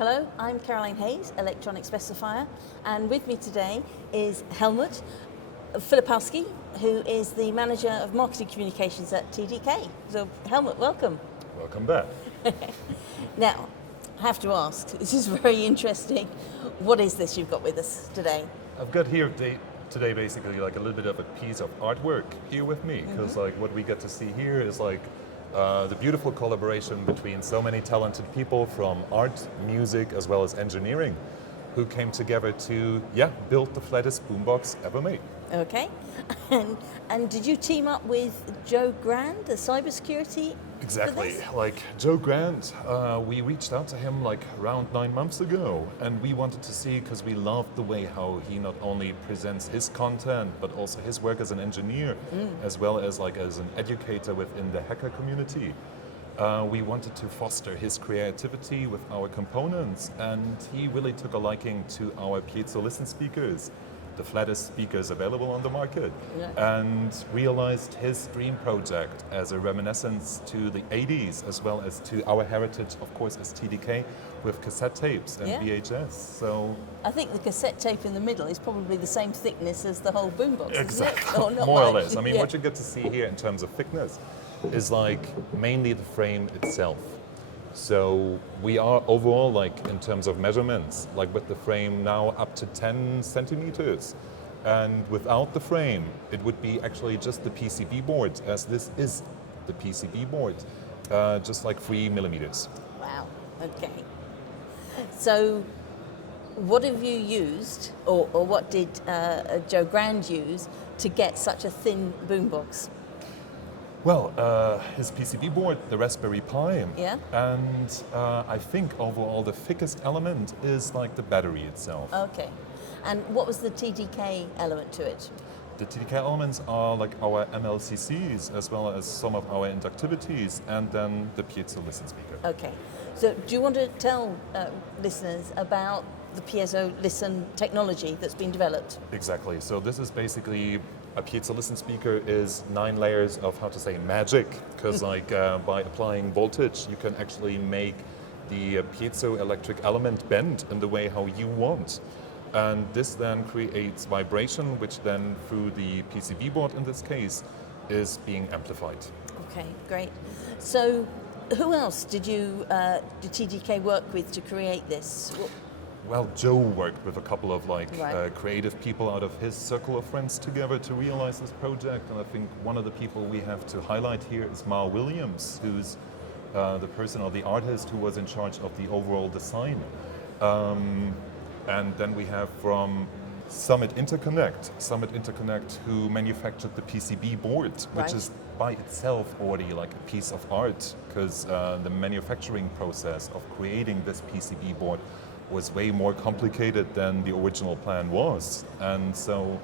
Hello, I'm Caroline Hayes, electronic specifier, and with me today is Helmut Philipowski, who is the Manager of Marketing Communications at TDK. So Helmut, welcome. Welcome back. Now, I have to ask, this is very interesting. What is this you've got with us today? I've got here today basically like a little bit of a piece of artwork here with me, because like what we get to see here is like the beautiful collaboration between so many talented people from art, music, as well as engineering, who came together to, build the flattest boombox ever made. Okay, and did you team up with Joe Grand, the cybersecurity? Exactly, like Joe Grant, we reached out to him like around 9 months ago, and we wanted to see, because we loved the way how he not only presents his content, but also his work as an engineer, as well as like as an educator within the hacker community. We wanted to foster his creativity with our components, and he really took a liking to our PiezoListen speakers, the flattest speakers available on the market, and realized his dream project as a reminiscence to the 80s, as well as to our heritage, of course, as TDK, with cassette tapes and VHS. So I think the cassette tape in the middle is probably the same thickness as the whole boombox, exactly, isn't it? Or not more or much. less. I mean, what you get to see here in terms of thickness is like mainly the frame itself. So we are overall, like in terms of measurements, like with the frame now up to 10 centimeters. And without the frame, it would be actually just the PCB board, as this is the PCB board, just like 3 millimeters. Wow, okay. So what have you used, or what did Joe Grand use to get such a thin boombox? Well, his PCB board, the Raspberry Pi, and I think overall the thickest element is like the battery itself. Okay, and what was the TDK element to it? The TDK elements are like our MLCCs, as well as some of our inductivities, and then the PiezoListen speaker. Okay, so do you want to tell listeners about the PiezoListen technology that's been developed? Exactly, so this is basically a PiezoListen speaker is 9 layers of, how to say, magic, because like by applying voltage, you can actually make the piezoelectric element bend in the way how you want. And this then creates vibration, which then through the PCB board in this case, is being amplified. Okay, great. So who else did TDK work with to create this? Well, Joe worked with a couple of creative people out of his circle of friends together to realize this project, and I think one of the people we have to highlight here is Ma Williams, who's the person or the artist who was in charge of the overall design. And then we have from Summit Interconnect, who manufactured the PCB board, which is by itself already like a piece of art, because the manufacturing process of creating this PCB board was way more complicated than the original plan was. And so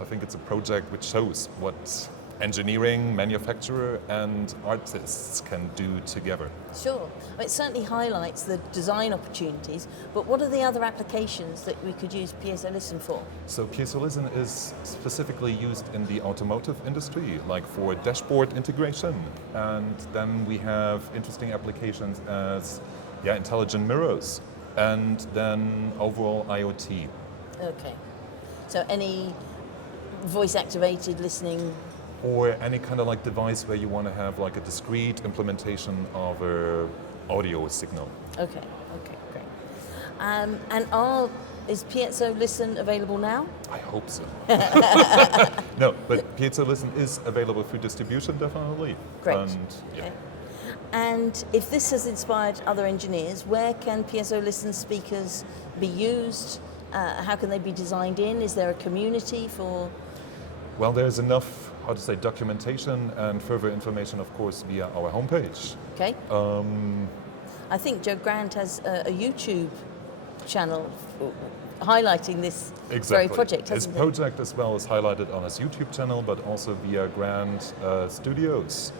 I think it's a project which shows what engineering, manufacturer, and artists can do together. Sure. Well, it certainly highlights the design opportunities, but what are the other applications that we could use PiezoListen for? So PiezoListen is specifically used in the automotive industry, like for dashboard integration. And then we have interesting applications as intelligent mirrors, and then overall IoT. Okay. So any voice-activated listening? Or any kind of like device where you want to have like a discrete implementation of an audio signal. Okay, great. And is PiezoListen available now? I hope so. No, but PiezoListen is available through distribution, definitely. Great. And if this has inspired other engineers, where can PiezoListen speakers be used? How can they be designed in? Is there a community for? Well, there's enough, documentation and further information, of course, via our homepage. Okay. I think Joe Grant has a YouTube channel highlighting this very project, hasn't His project as well is highlighted on his YouTube channel, but also via Grant Studios,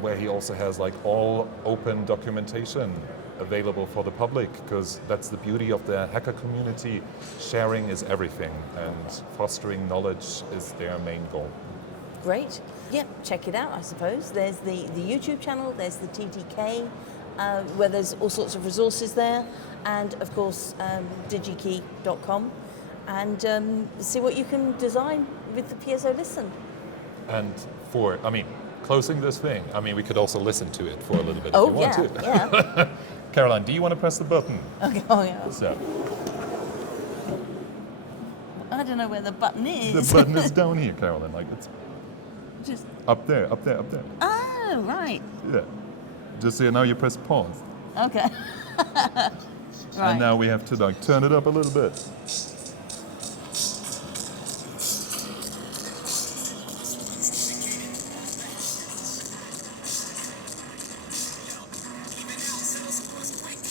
where he also has like all open documentation available for the public, because that's the beauty of the hacker community. Sharing is everything, and fostering knowledge is their main goal. Great. Yeah, check it out, I suppose. There's the YouTube channel, there's the TDK where there's all sorts of resources there, and of course Digi-Key.com, and see what you can design with the PiezoListen. And closing this thing, we could also listen to it for a little bit Oh, if you want to. yeah. Caroline, do you want to press the button? Okay. Oh, yeah. So, I don't know where the button is. the button is down here, Caroline. Like it's Just. up there, up there, up there. Oh, right. Yeah. Just so now you press pause. Okay. Right. And now we have to like turn it up a little bit.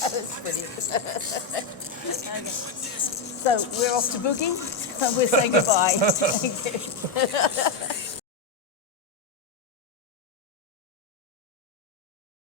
That's brilliant. Okay. So we're off to boogie, and we'll say goodbye. Thank you.